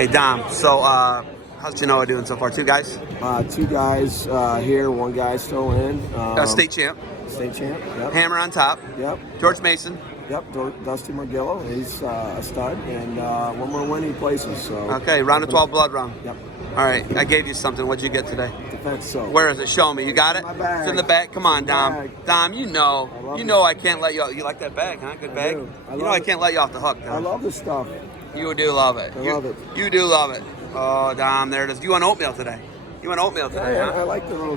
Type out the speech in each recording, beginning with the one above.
Okay, Dom. So, how's Genoa doing so far? Two guys? Two guys here, one guy still in. State champ. State champ, yep. Hammer on top. Yep. George Mason. Yep, Dusty Margillo, he's a stud, and one more winning places. So. Okay, round of 12 blood round. Yep. All right, I gave you something. What'd you get today? Defense soap. Where is it? Show me. You got it? My bag. It's in the bag. Come on, Dom. Bag. Dom, you know I can't let you. You like that bag, huh? Good bag. I can't let you off the hook, Dom. I love this stuff. You do love it. I love it. You do love it. Oh, Dom, there it is. You want oatmeal today? You want oatmeal today, huh? I like the little,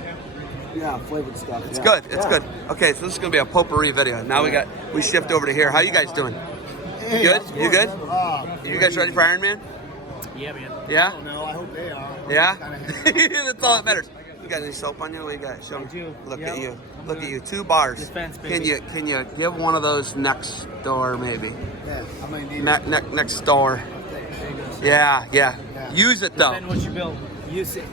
flavored stuff. It's good. It's good. Okay, so this is gonna be a potpourri video. Now we shift over to here. How you guys doing? Hey, good? You good? You guys ready for Ironman? Yeah, man. Yeah? I don't know. I hope they are. Yeah? That's all that matters. You got any soap on you? What you got? Show me. I do. Look Yep. at you. Look at you. 2 bars. Defense, baby. Can you give one of those next door maybe? Yeah, I might need Next door. Yeah. Use it though. Defend what you build. Use it.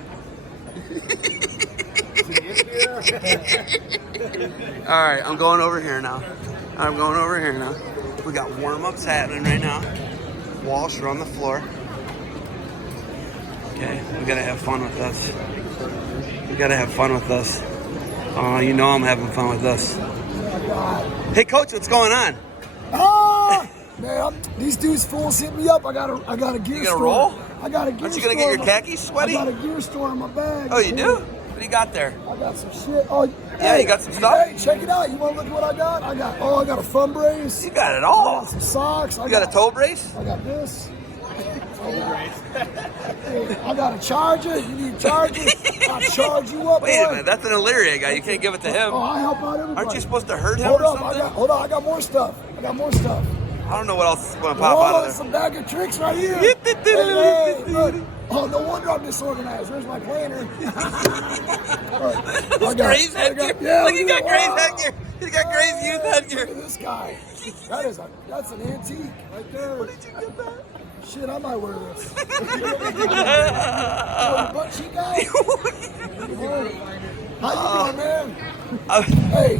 All right, I'm going over here now. We got warm-ups happening right now. Walsh are on the floor. Okay, we gotta have fun with this. You know I'm having fun with this. Hey, coach, what's going on? Man, these dudes fools hit me up. I got a gear You gonna store. roll? I got a gear store. Aren't you gonna get your khakis sweaty? I got a gear store in my bag. Oh, you do? What do you got there? I got some shit. Oh, Yeah, you got some stuff? Hey, check it out. You want to look at what I got? I got a thumb brace. You got it I all. got some socks. You got a toe brace? I got this. I got a charger. You need a charger? I'll charge you up. Wait a boy. minute, that's an Illyria guy. You can't give it to him. Oh, I help out everybody. Aren't you supposed to hurt him Hold or up. something? Hold on. I got more stuff. I don't know what else is going to pop out of there. Some bag of tricks right here. Hey, look. Oh, no wonder I'm disorganized. Where's my planner? Gray's headgear. Yeah, Look, you got Gray's wow. headgear. You got Gray's youth headgear. Look at this guy. That's an antique right there. Where did you get that? Shit, I might wear this. Butt cheek guy? How you doing, man? Hey,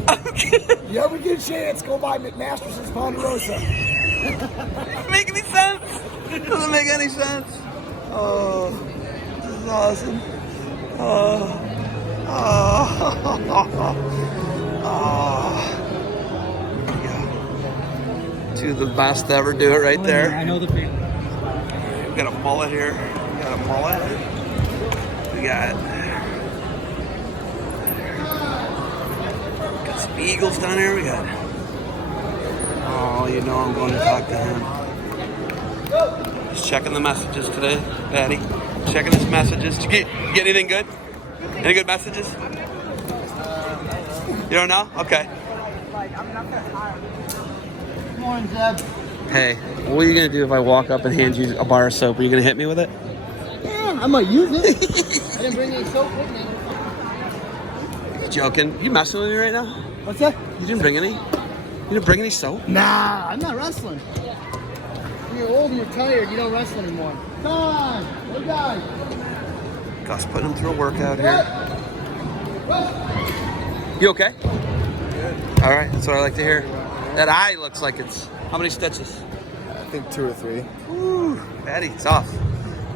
you ever get a chance, go by McMasterson's Ponderosa. Make any sense? Doesn't make any sense. Oh, this is awesome. Oh. Yeah. Two of the best to ever do it right there. I know the feeling. We got a mullet here. We got some eagles down here. We got. Oh, you know I'm going to talk to him. Just checking the messages today, Patty. Checking his messages. Did you get anything good? Any good messages? You don't know? Okay. Good morning, Zeb. Hey, what are you gonna do if I walk up and hand you a bar of soap? Are you gonna hit me with it? Yeah, I might use it. I didn't bring any soap with me. You joking? You messing with me right now? What's that? You didn't bring any? You didn't bring any soap? Nah, I'm not wrestling. When you're old and you're tired, you don't wrestle anymore. Come on, hey guys. Gus putting him through a workout here. You okay? Good. All right, that's what I like to hear. That eye looks like it's, how many stitches? I think 2 or 3. Ooh, Patty's tough.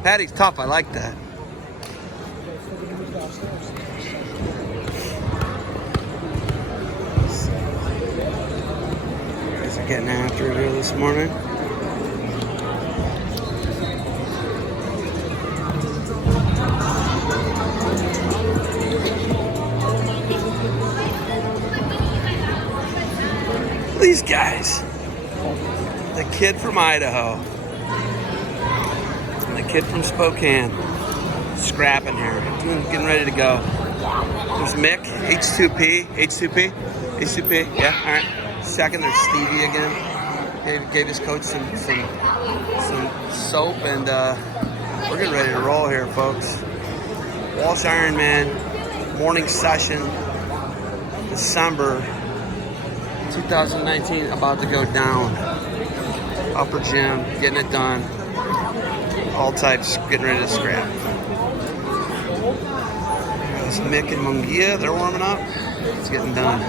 Patty's tough, I like that. You guys are getting after it here this morning. These guys, the kid from Idaho and the kid from Spokane, scrapping here, getting ready to go. There's Mick, H2P, yeah, all right. Second, there's Stevie again. Gave his coach some soap, and we're getting ready to roll here, folks. Walsh Ironman morning session, December 2019, about to go down. Upper gym, getting it done. All types, getting ready to scrap. There's Mick and Mungia, they're warming up. It's getting done.